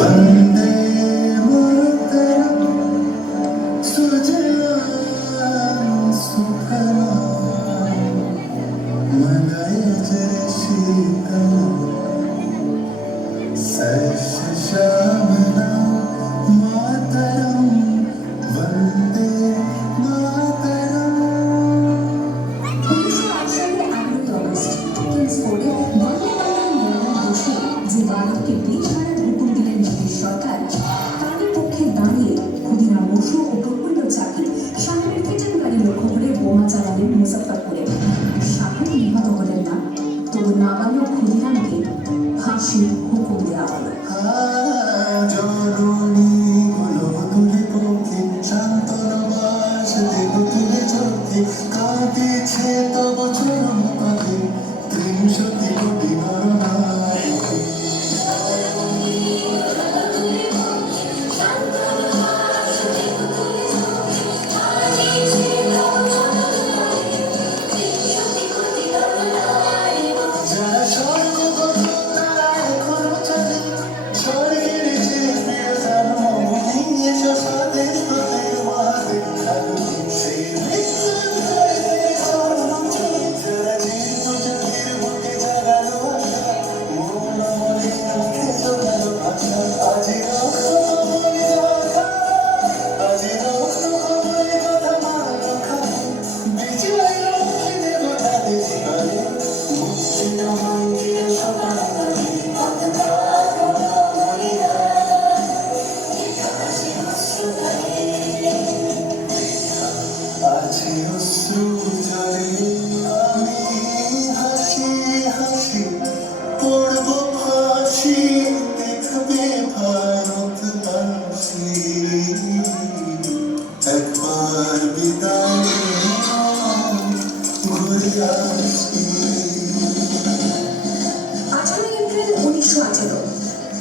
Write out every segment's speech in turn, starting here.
वंदे मातरम सुजलां सुफलां मलयज शीतलां शस्य श्यामलां मातरम वंदे मातरम। 1908 সালে 11 আগস্ট কিংসফোর্ডে বন্দে মাতরম বলার ঘোষণা যে ভারতকে দেশ ছাড়ার হুকুম দিলেন ব্রিটিশ সরকার, তারই পক্ষে দাঁড়িয়ে ক্ষুদিরাম বসু ও প্রফুল্ল চাকি সাহেবের কিচেন গাড়ি লক্ষ্য করে বোমা চালালেন মুজাফফরপুরে। সাহেব নিহত হলেন না, তবু নাবালক ক্ষুদিরামকে ফাঁসির হুকুম দেওয়া হলো।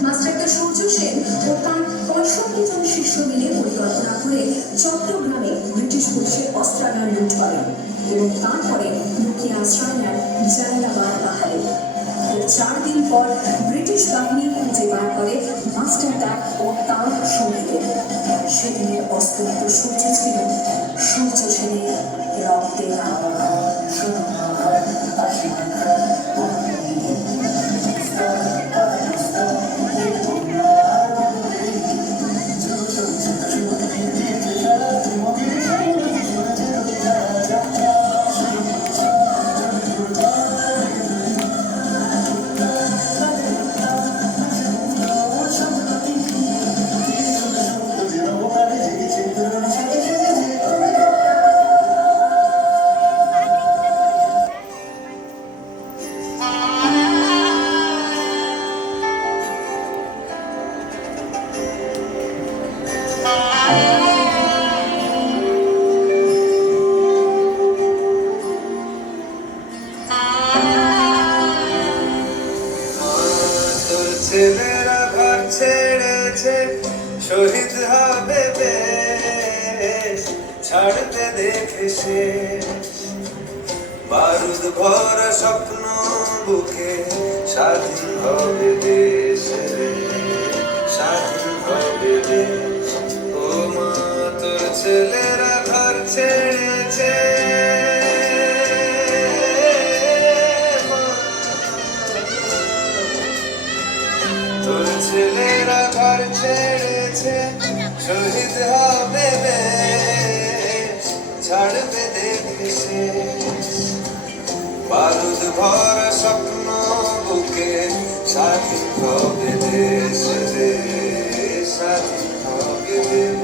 মাস্টারদা সূর্য সেন ও তার 65 জন শিষ্য মিলে পরিকল্পনা করে চট্টগ্রামে ব্রিটিশ পুলিশের অস্ত্রাগার লুট করেন এবং তারপরে লুকিয়ে আশ্রয় নেন জালালাবাদ পাহাড়ে। 4 দিন পর ব্রিটিশ বাহিনী খুঁজে বার করে মাস্টারদা ও তার সঙ্গীদের। সেদিনের অস্তমিত সূর্য ছিল সূর্য সেনের রক্তে রাঙানো। ছেলেরা ঘর ছেড়েছে, শহীদ হবে বেশ, ছাড়তে দেখে শেষ বারুদ ভরা স্বপ্ন বুকে, স্বাধীন হবে দেশ রে, স্বাধীন হবে দেশ। ও মা তোর ছেলেরা ঘর ছেড়েছে, ছেলেরা ঘর ছেড়েছে, শহীদ হবে বেশ, ছাড়বে দেখে শেষ বারুদ ভরা স্বপ্ন বুকে, স্বাধীন হবে দেশ রে, স্বাধীন হবে দেশ।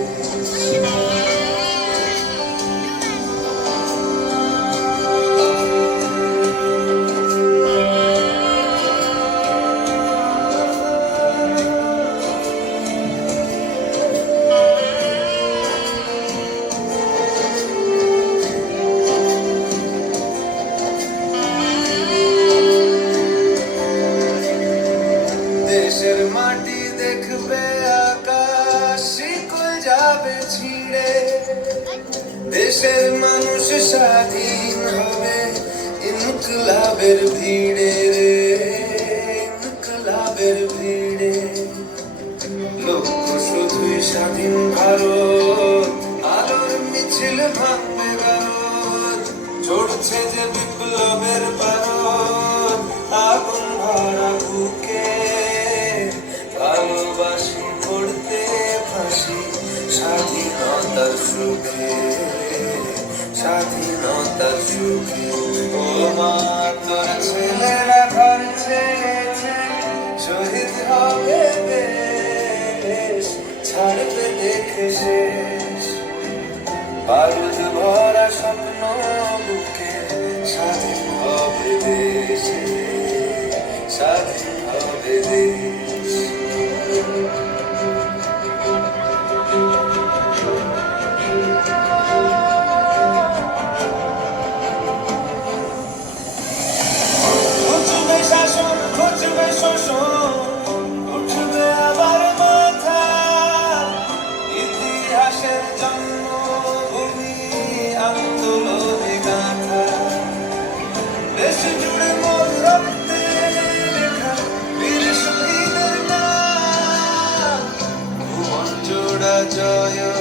দেশের মাটি দেখবে আকাশ, শিকল যাবে ছিঁড়ে, দেশের মানুষ স্বাধীন হবে ইনকলাবের ভিড়ে রে, ইনকলাবের ভিড়ে। লক্ষ্য শুধুই স্বাধীন ভারত, আলোর মিছিল ভাঙবে ভারত, চড়ছে যে বিপ্লবের পারদ, আগুন ভরা বুকে ভালোবাসি পড়তে ফাঁসি, স্বাধীনতার সুখে, স্বাধীনতার সুখে। ও মা, তোর ছেলেরা ঘর ছেড়েছে, শহীদ হবে দেশ, ছাড়বে দেখে শেষ, বারুদ ভরা স্বপ্ন বুকে, স্বাধীন হবে দেশ, স্বাধীন হবে দেশ। উঠবে শাসন, উঠবে শোষণ, উঠবে আবার মাথা, ইতিহাসের জন্মভূমি আন্দোলনে গাথা, দেশ জুড়ে মোর রক্তে লেখা বীর শহীদের নাম, ভুবন জোড়া জয়